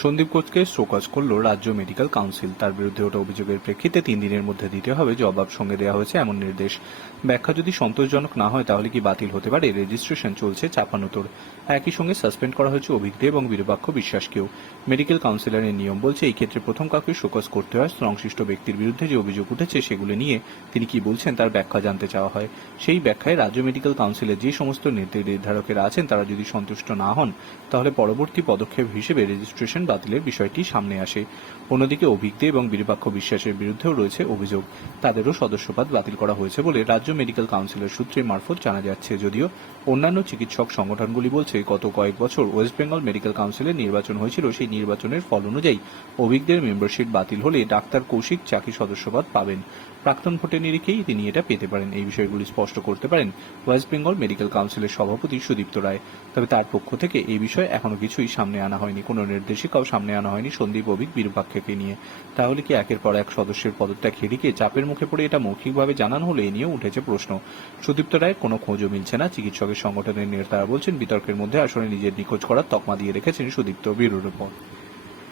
সন্দীপ কোচকে শোকজ করল রাজ্য মেডিকেল কাউন্সিল। তার বিরুদ্ধে ওঠা অভিযোগের প্রেক্ষিতে তিন দিনের মধ্যে দিতে হবে জবাব সঙ্গে দেওয়া হয়েছে এমন নির্দেশ। ব্যাখ্যা যদি সন্তোষজনক না হয়, তাহলে কি বাতিল হতে পারে? রেজিস্ট্রেশন চলছে চাপানোতর একই সঙ্গে সাসপেন্ড করা হয়েছে অভিজ্ঞ এবং বিরূপাক্ষ বিশ্বাসকেও। মেডিকেল কাউন্সিলরের নিয়ম বলছে, এই ক্ষেত্রে প্রথম কাউকে শোকজ করতে হয়। সংশ্লিষ্ট ব্যক্তির বিরুদ্ধে যে অভিযোগ উঠেছে, সেগুলো নিয়ে তিনি কি বলছেন তার ব্যাখ্যা জানতে চাওয়া হয়। সেই ব্যাখ্যায় রাজ্য মেডিকেল কাউন্সিলের যে সমস্ত নির্ধারকেরা আছেন, তারা যদি সন্তুষ্ট না হন, তাহলে পরবর্তী পদক্ষেপ হিসেবে রেজিস্ট্রেশন বাতিলের বিষয়টি সামনে আসে। অন্যদিকে অভিজ্ঞ এবং বিরূপাক্ষ বিশ্বাসের বিরুদ্ধেও রয়েছে অভিযোগ। তাদেরও সদস্যপদ বাতিল করা হয়েছে বলে রাজ্য মেডিকেল কাউন্সিলের সূত্রে মারফত জানা যাচ্ছে। যদিও অন্যান্য চিকিৎসক সংগঠনগুলি বলছে, গত কয়েক বছর ওয়েস্ট বেঙ্গল মেডিকেল কাউন্সিলের নির্বাচন হয়েছিল। সেই নির্বাচনের ফল অনুযায়ী অভিজ্ঞদের মেম্বারশিপ বাতিল হলে ডাক্তার কৌশিক চাকরি সদস্যপদ পাবেন। প্রাক্তন ভোটের নিরিখেই তিনি এটা পেতে পারেন। এই বিষয়গুলি স্পষ্ট করতে পারেন ওয়েস্ট বেঙ্গল মেডিকেল কাউন্সিলের সভাপতি সুদীপ্ত রায়। তবে তার পক্ষ থেকে এই বিষয়ে এখনও কিছুই সামনে আনা হয়নি। কোনো নির্দেশিকাও সামনে আনা হয়নি, সন্দীপ, অভিক বিরূপাক্ষকে নিয়ে। তাহলে কি একের পর এক সদস্যের পদত্যাগ হেরিকে চাপের মুখে পড়ে এটা মৌখিকভাবে জানান হলে? এ নিয়েও উঠেছে প্রশ্ন। সুদীপ্ত রায়ের কোনো খোঁজও মিলছে না। চিকিৎসকের সংগঠনের নেতারা বলছেন, বিতর্কের মধ্যে আসলে নিজের নিখোঁজ করার তকমা দিয়ে রেখেছেন সুদীপ্ত বীরুর রিপোর্ট।